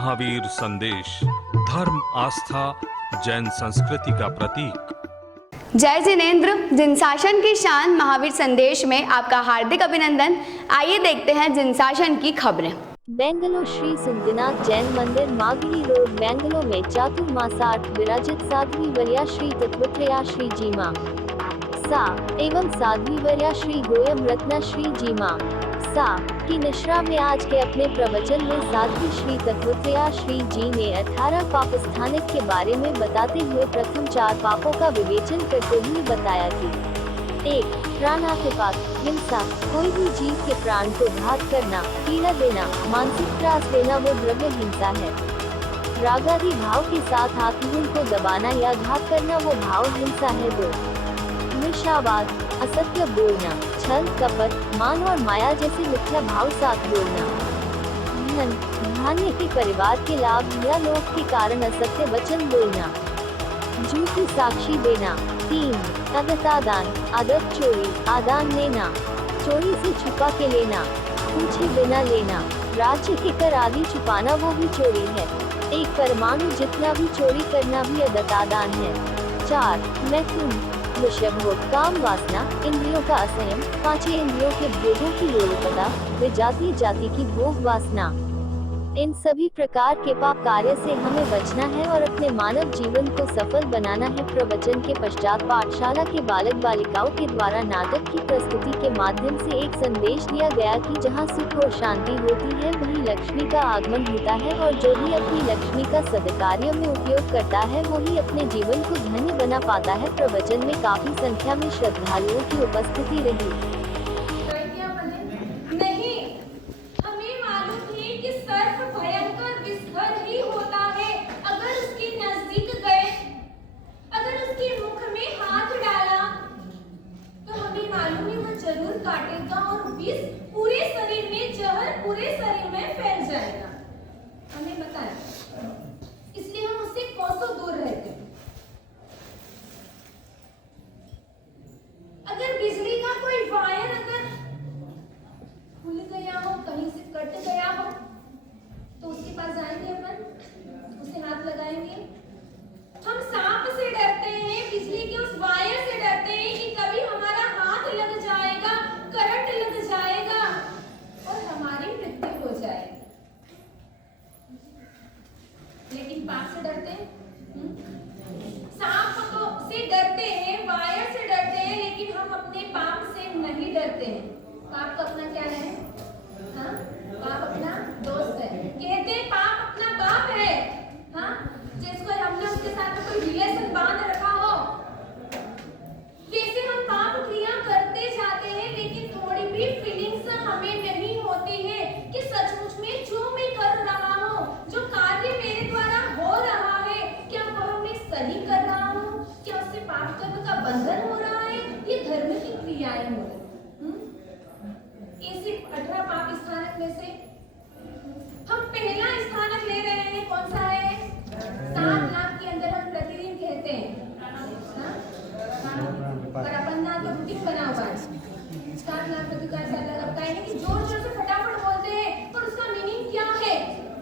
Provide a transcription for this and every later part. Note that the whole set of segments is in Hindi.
महावीर संदेश, धर्म, आस्था, जैन संस्कृति का प्रतीक। जय जिनेंद्र। जिनशासन की शान महावीर संदेश में आपका हार्दिक अभिनंदन। आइए देखते हैं जिनशासन की खबरें। बेंगलोर श्री सिद्धिनाथ जैन मंदिर मागही रोड बेंगलोर में चातुर्मासार्थ विराजित साध्वी वर्या श्री तत्वत्रया श्री जीमा सा एवं साध्वी वर्या श्री गोयम रत्ना श्री जीमा सा की निश्रा में आज के अपने प्रवचन में साध्वी श्री तत्वत्रया श्री जी ने 18 पाप स्थानिक के बारे में बताते हुए प्रथम 4 पापों का विवेचन करते हुए बताया कि 1. प्राणाघात, हिंसा, कोई भी जीव के प्राण को घात करना, पीड़ा देना, मानसिक त्रास देना वो द्रव्य हिंसा है। रागादि भाव के साथ आत्मगुण को दबाना या घात करना वो भाव हिंसा है। 2. मिथ्यावाद, असत्य बोलना, छल, कपट, मान और माया जैसे मिथ्या भाव साथ बोलना। धन, धान्य के परिवार के लाभ या लोभ के कारण असत्य वचन बोलना। झूठी साक्षी देना। 3. अगतादान, अदब चोरी, आदान लेना, चोरी से छुपा के लेना, पूछे बिना लेना, राज्य के कर आदि छुपाना वो भी चोरी है। एक परमाणु जितना भी चोरी करना भी अगतादान है। 4. मैथुन, विषय भोग, काम वासना, इंद्रियों का असंयम, 5 इंद्रियों के भोगों की लोलुपता, विजातीय जाति की भोग वासना। इन सभी प्रकार के पाप कार्य से हमें बचना है और अपने मानव जीवन को सफल बनाना है। प्रवचन के पश्चात पाठशाला के बालक बालिकाओं के द्वारा नाटक की प्रस्तुति के माध्यम से एक संदेश दिया गया कि जहां सुख और शांति होती है वहीं लक्ष्मी का आगमन होता है और जो भी अपनी लक्ष्मी का सद्कार्य में उपयोग करता है वो ही अपने जीवन को धन्य बना पाता है। प्रवचन में काफी संख्या में श्रद्धालुओं की उपस्थिति रही। काटेगा और विष पूरे शरीर में, जहर पूरे शरीर में फैल जाएगा। हमें पता है, इसलिए हम उससे कोसों दूर रहते हैं। अगर बिजली का कोई वायर अगर खुल गया हो, कहीं से कट गया हो, तो उसके पास जाएंगे, अपन उसे हाथ लगाएंगे। हम सांप से डरते हैं, बिजली के उस वायर से डरते हैं कि कभी हमारा हाथ लग जाएगा, करंट लग जाएगा और हमारी मृत्यु हो जाएगी। लेकिन पाप से डरते हैं, सांप तो से डरते हैं, वायर से डरते हैं, लेकिन हम अपने पाप से नहीं डरते हैं। पाप तो अपना क्या है? हाँ, पाप अपना दोस्त है। कहते हैं पाप अपना बाप है। हाँ, जिसको हमने उसके साथ में कोई रिलेशन बांध रखा हो, वैसे हम पाप क्रिया करते जाते हैं, लेकिन थोड़ी भी फीलिंग्स हमें नहीं होती है कि सचमुच में जो मैं कर रहा हूँ, जो कार्य मेरे द्वारा हो रहा है, क्या वह मैं सही कर रहा हूँ? क्या उससे पाप कर्म का बंधन हो रहा है? ये धर्म की क्रियाएं हो रही। ऐसे 18 पाप स्थानक में से हम पहला स्थानक ले रहे हैं। कौन सा है? 7 लाख के अंदर हम प्रतिदिन कहते हैं, पर अपन ना तो रूटीन बना हुआ है। 7 लाख प्रतिकार से लगता है कि जोर जोर से फटाफट बोलते हैं, पर उसका मीनिंग क्या है?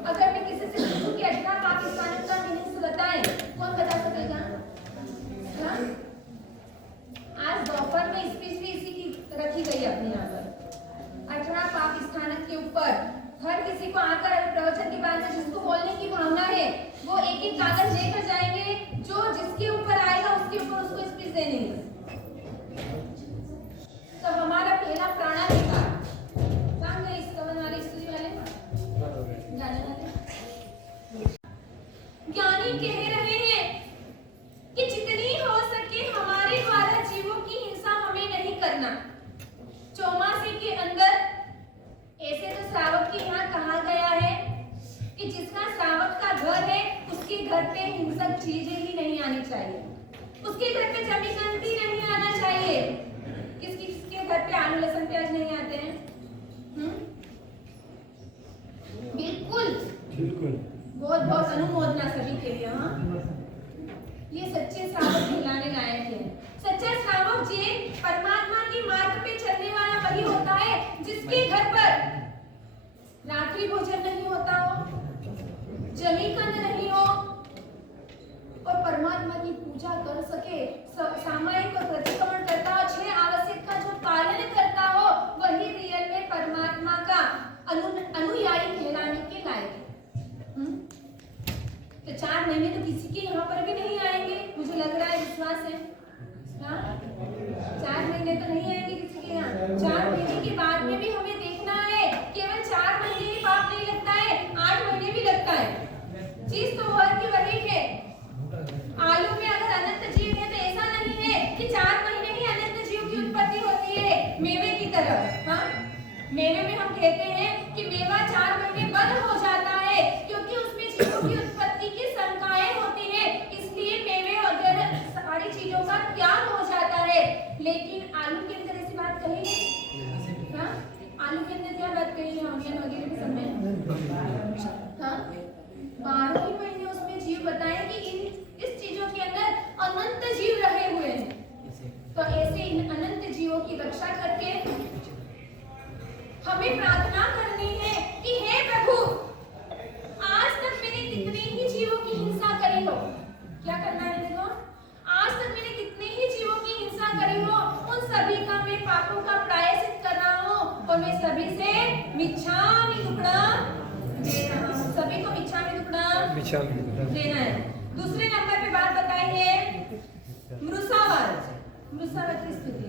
अगर मैं किसी से पूछूं कि 18 पाकिस्तान का मीनिंग बताएं, कौन बता सकेगा? हाँ? आज दोपहर में स्पीच भी इसी की रखी गई अपने यहाँ पर। 18 पाकिस्तान के ऊपर हर किसी को आकर प्रवचन के बाद में जिसको बोलने की भावना है वो एक एक कागज लेकर जाएंगे, जो जिसके ऊपर आएगा उसके ऊपर उसको स्पीच देनी है। तो हमारा पहला प्राणाधिकार कहाँ गए? इस कवन वाले स्टूडियो वाले जाने वाले ज्ञानी कह रहे हैं कि जितनी हो सके हमारे द्वारा जीवों की हिंसा हमें नहीं करना। चौमासी के अंदर ऐसे तो श्रावक के यहाँ कहा गया है कि जिसका श्रावक का घर है उसके घर पे हिंसक चीजें ही नहीं आनी चाहिए, उसके घर पे जमीकंती नहीं आना चाहिए। किसके घर पे आलू लहसुन प्याज नहीं आते हैं? बिल्कुल बहुत बहुत अनुमोदना सभी के लिए। हाँ, ये सच्चे श्रावक कहलाने लायक है। सच्चा श्रावक जैन परमात्मा की मार्ग पे चलने वाला वही होता है जिसके घर पर रात्रि भोजन नहीं होता हो, पूजा कर सके, सामायिक और प्रतिक्रमण करता हो, 6 आवश्यक का जो पालन करता हो, वही रियल में परमात्मा का अनुयायी कहलाने के लायक है। तो 4 महीने तो किसी के यहाँ पर भी नहीं आएंगे, मुझे लग रहा है, विश्वास है। 4 महीने तो नहीं आएंगे किसी के यहाँ। 4 महीने के बाद में भी हमें देखना है, केवल 4 महीने ही पाप नहीं लगता है, 8 महीने भी लगता है। चीज तो वह की वही है। आलू में अगर अनंत जीव है तो ऐसा नहीं है कि 4 महीने ही अनंत जीव की उत्पत्ति होती है, मेवे की तरह। हाँ, मेवे में हम कहते हैं कि मेवा 4 महीने बंद हो जाता है, क्योंकि उसमें जीवों की उत्पत्ति की शंकाएं होती है, इसलिए मेवे वगैरह सारी चीजों का त्याग हो जाता है। लेकिन आलू के अंदर ऐसी बात कही है? हाँ, आलू के अंदर क्या बात कही है? ऑनियन वगैरह भी सब में, हाँ, 12 ही महीने उसमें जीव बताए कि इस चीजों के अंदर अनंत जीव रहे हुए हैं। तो ऐसे इन अनंत जीवों की रक्षा करके हमें प्रार्थना करनी है कि हे प्रभु, आज तक मैंने कितने ही जीवों की हिंसा करी हो। क्या करना है देखो, आज तक मैंने कितने ही जीवों की हिंसा करी हो, उन सभी का मैं पापों का प्रायश्चित कर रहा हूँ और मैं सभी से मिच्छामि दुक्कडम दे रहा हूँ। सभी को मिच्छामि दुक्कडम देना है। दूसरे नंबर पे बात बताई है मृषावाद। मृषावाद की स्तुति।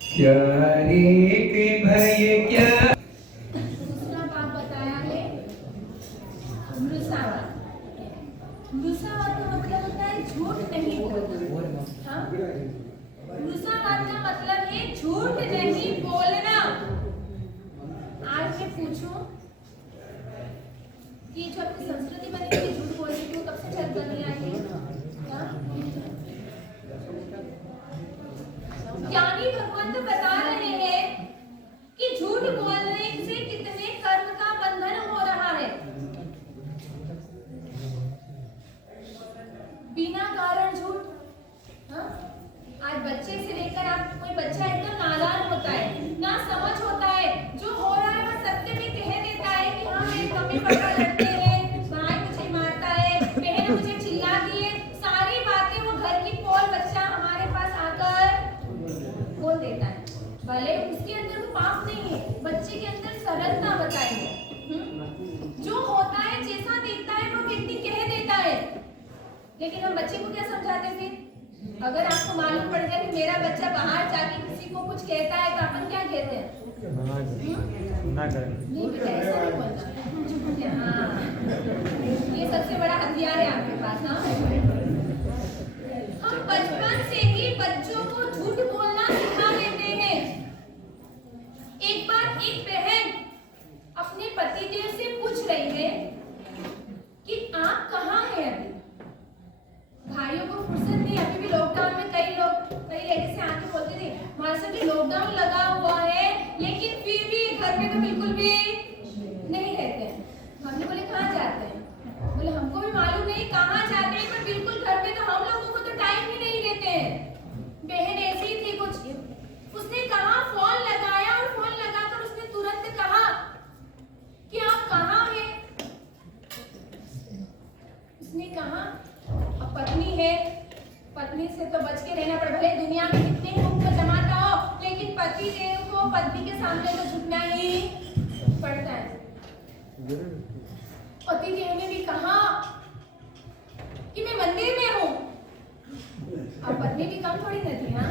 क्या रे के भय क्या, दूसरा बात बताया है मृषावाद। मृषावाद का मतलब होता है झूठ नहीं बोलना। हाँ? मृषावाद का मतलब है झूठ नहीं बोलना। आज मैं पूछूं कि जो अपनी संस्कृति बनी थी झूठ बोलने की, वो कब से चल बनी आई है? ज्ञानी भगवान तो बता रहे हैं कि झूठ बोलने से कितने कर्म का बंधन हो रहा है। बिना कारण झूठ। हाँ? आज बच्चे से लेकर आप कोई बच्चा एकदम नादान होता है, ना समझ होता है, जो हो रहा है वह सत्य में कह देता है कि हाँ मेरे मम्मी पापा लड़ते हैं, भाई मुझे मारता है, बहन मुझे चिल्लाती है, सारी बातें वो घर की पोल बच्चा हमारे पास आकर बोल देता है। भले उसके अंदर तो पाप नहीं है, बच्चे के अंदर सरलता बताई है। जो होता है, जैसा देखता है वो व्यक्ति कह देता है। लेकिन हम बच्चे को क्या समझाते थे? अगर आपको मालूम पड़ जाए कि मेरा बच्चा बाहर जाके किसी को कुछ कहता है तो अपन क्या कहते हैं? ना करें। नहीं बेटा, ऐसा नहीं बोलना। हाँ, ये सबसे बड़ा हथियार है आपके पास। हाँ, हम बचपन से ही बच्चों को झूठ बोलना सिखा देते हैं। एक बार एक बहन अपने पतिदेव से पूछ रही है कि आप कहाँ हैं अभी? भाइयों को फुर्सत नहीं, अभी भी लॉकडाउन में कई लेडीज से आके बोलते थे हमारे साथ लॉकडाउन लगा हुआ है, लेकिन फिर भी घर में तो बिल्कुल भी नहीं रहते हैं। हमने बोले कहाँ जाते हैं? बोले हमको भी मालूम नहीं कहाँ जाते हैं, पर बिल्कुल घर में तो हम लोगों को तो टाइम ही नहीं देते हैं। बहन ऐसी थी कुछ, उसने कहा फोन लगाया और फोन लगाकर उसने तुरंत कहा कि आप कहाँ हैं? उसने कहा अब पत्नी है, पत्नी से तो बच के रहना पड़े, भले दुनिया में कितने ही मुख जमाता हो, लेकिन पति देव को पत्नी के सामने तो झुकना ही पड़ता है। पति देव ने भी कहा कि मैं मंदिर में हूँ। अब पत्नी भी कम थोड़ी न थी। हाँ,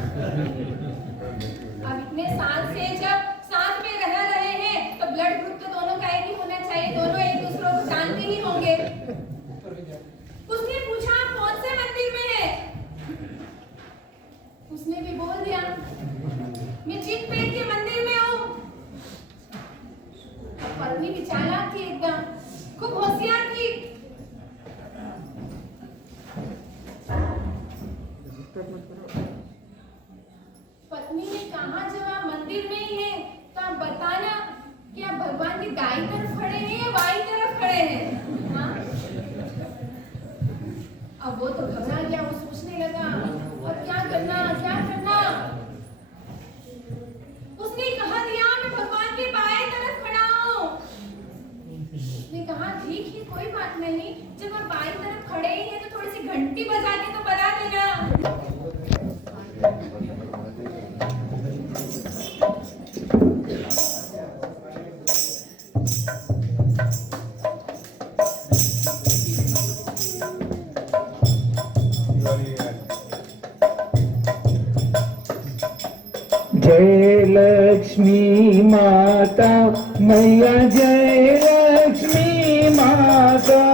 अब इतने साल से जब साथ में रह रहे हैं तो ब्लड ग्रुप तो दोनों का एक ही होना चाहिए, दोनों एक दूसरे को जानते ही होंगे। उसने पूछा आप कौन से मंदिर में है? उसने भी बोल दिया मैं चितपेट के मंदिर में हूँ। पत्नी भी चालाक थी, एकदम खूब होशियार थी। पत्नी ने कहा जब आप मंदिर में ही हैं तो आप बताना कि आप भगवान की दाई तरफ खड़े हैं या बाई तरफ खड़े हैं? हाँ? अब वो तो घबरा गया, वो सोचने लगा और क्या करना क्या करना। उसने कहा दिया मैं भगवान के बाएं तरफ खड़ा हूँ। उसने कहा ठीक है कोई बात नहीं, जब आप बाईं तरफ खड़े ही हैं तो थोड़ी सी घंटी घंटी बजा के तो बता देना। जय लक्ष्मी माता मैया, जय लक्ष्मी माता।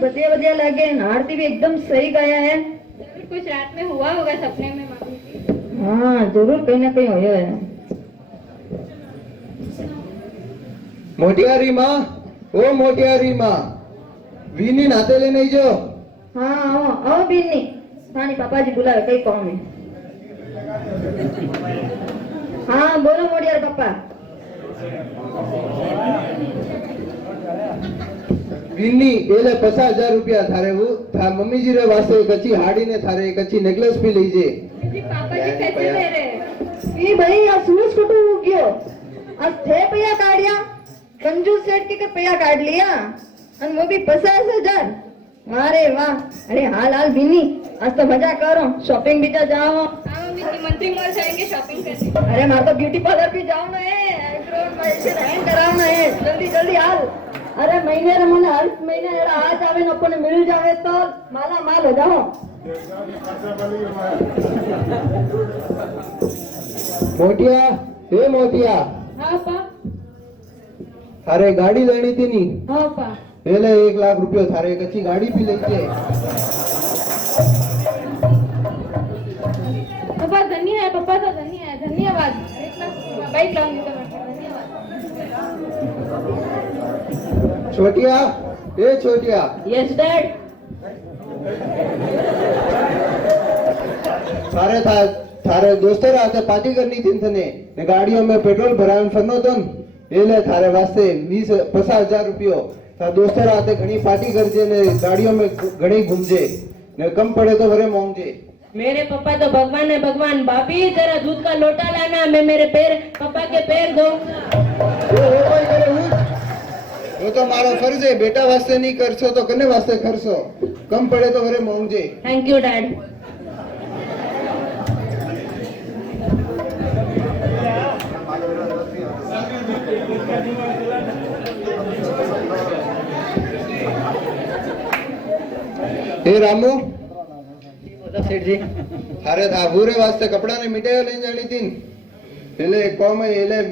बढ़िया बढ़िया लगे, आरती भी एकदम सही गाया है। कुछ रात में हुआ होगा सपने में मामी जी। हाँ जरूर कहीं ना कहीं होया है। मोटियारी माँ, ओ मोटियारी माँ, वीनी नाते ले नहीं जो। हाँ आओ आओ बीनी, थानी पापा जी बुलावे कई काम है। हाँ बोलो मोड़ियार पापा। वीनी एले 50,000 रुपया थारे वो था मम्मी जी रे वास्ते एक अच्छी हाड़ी ने थारे एक अच्छी नेकलेस भी लीजे। जी पापा जी कैसे ले रहे? ये भाई आज सूरज कटू हो गयो, आज थे पैया काढ़िया, कंजूस सेठ के पैया काट लिया और वो भी 50,000। अरे वाह, अरे हाल हाल बीनी, आज तो मजा करो, शॉपिंग भी जाओ। हाँ मम्मी जी, मंत्री मॉल जाएंगे शॉपिंग करने। अरे मार तो ब्यूटी पार्लर भी जाओ ना है, आईब्रो फेशियल हैंड कराना है, जल्दी जल्दी हाल। अरे महीने रे मन हर महीने जरा आ जावे न अपन मिल जावे तो माला माल हो जाओ। मोटिया, ए मोटिया, हाँ पा। थारे गाड़ी लेनी थी नी। हाँ पा। एले 1 लाख रुपया थारे एक अच्छी गाड़ी भी लीजे। पापा धन्य है, पापा तो धन्य है, धन्यवाद। बाइक लाऊंगी तो धन्यवाद। छोटिया, ए छोटिया, यस डैड। थारे दोस्तों राते पार्टी करनी थी तने ने गाड़ियों में पेट्रोल भरावन फरनो तन एले थारे वास्ते 50,000 रुपयो था दोस्तों राते घणी पार्टी करजे ने गाड़ियों में घणी घूमजे ने कम पड़े तो भरे मोंगजे। मेरे पापा तो भगवान है भगवान। भाभी जरा दूध का लोटा लाना, मैं मेरे पैर पापा के पैर दो। वो तो मारो फर्ज है, बेटा वास्ते नहीं करसो तो कने वास्ते करसो, कम पड़े तो भरे मोंगजे। Thank you dad. ए रामू, सेठ जी, थारे था भूरे वास्ते कपड़ा ने मिठाई लेन जानी थी एले कौम एले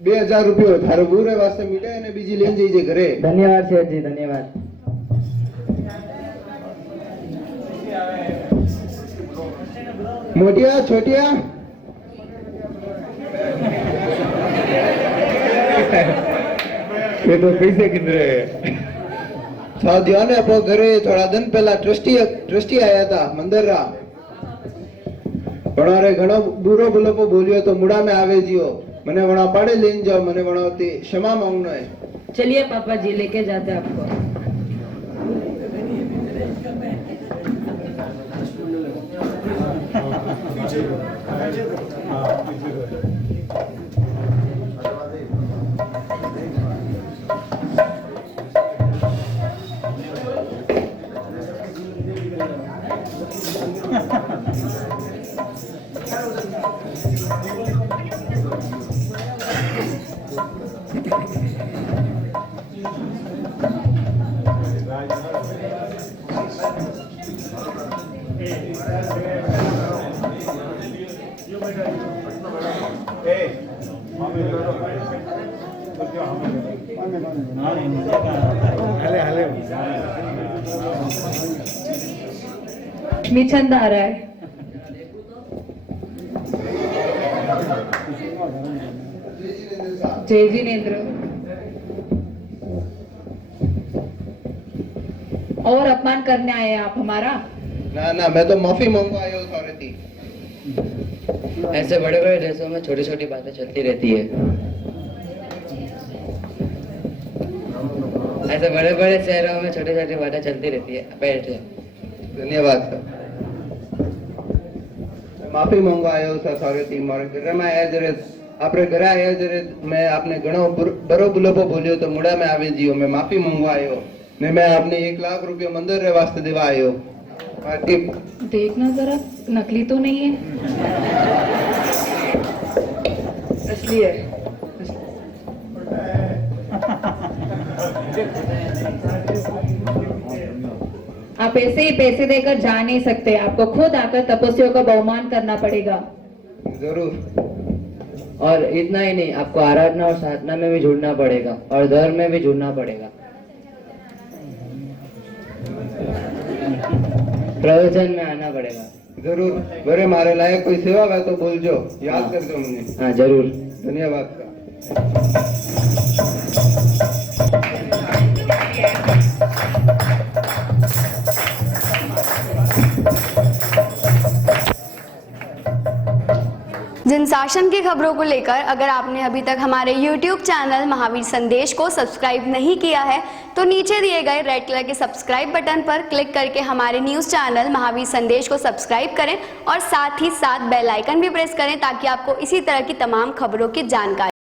2,000 रुपयो थारे भूरे वास्ते मिठाई ने बीजी लेन जाइजे घरे। धन्यवाद सेठ जी, धन्यवाद। मोटिया, छोटिया, ये तो पैसे किधरे था ध्यान है अपो घरे थोड़ा दिन पहला ट्रस्टी आया था मंदिर रा वणारे घणो बुरो बुलो बोलियो तो मुड़ा में आवे जियो मने वणा पाड़े लेन जाओ, मने वणा ते क्षमा मांगनो है। चलिए पापा जी लेके जाते हैं आपको। लक्ष्मी छंद आ रहा है। जय जिनेंद्र। और अपमान करने आए हैं आप हमारा? ना ना, मैं तो माफी मांगवा आया हूँ अथॉरिटी। ऐसे बड़े बड़े देशों में छोटी छोटी बातें चलती रहती है। ऐसे बड़े बड़े शहरों में छोटी छोटी बातें चलती रहती है। बैठे। धन्यवाद सर। माफी मांगवा आया हूँ अथॉरिटी। मारे घर में आया जरे आपरे घरे आया जरे मैं आपने घणो बरो बुलबो बोलियो तो मुड़ा में आवे जियो। मैं माफी मांगवा आयो ने मैं आपने 1 लाख रुपया मंदिर रे वास्ते देवा आयो। देखना जरा, नकली तो नहीं है? असली है। आप ऐसे ही पैसे देकर जा नहीं सकते, आपको खुद आकर तपस्वियों का बहुमान करना पड़ेगा। जरूर। और इतना ही नहीं, आपको आराधना और साधना में भी जुड़ना पड़ेगा और धर्म में भी जुड़ना पड़ेगा। प्रवचन में आना पड़ेगा। जरूर। बरे मारे लायक कोई सेवा है तो बोल जो, याद कर दो मुझे। हाँ जरूर। धन्यवाद। जनशासन की खबरों को लेकर अगर आपने अभी तक हमारे YouTube चैनल महावीर संदेश को सब्सक्राइब नहीं किया है तो नीचे दिए गए रेड कलर के सब्सक्राइब बटन पर क्लिक करके हमारे न्यूज़ चैनल महावीर संदेश को सब्सक्राइब करें और साथ ही साथ बेल आइकन भी प्रेस करें ताकि आपको इसी तरह की तमाम खबरों की जानकारी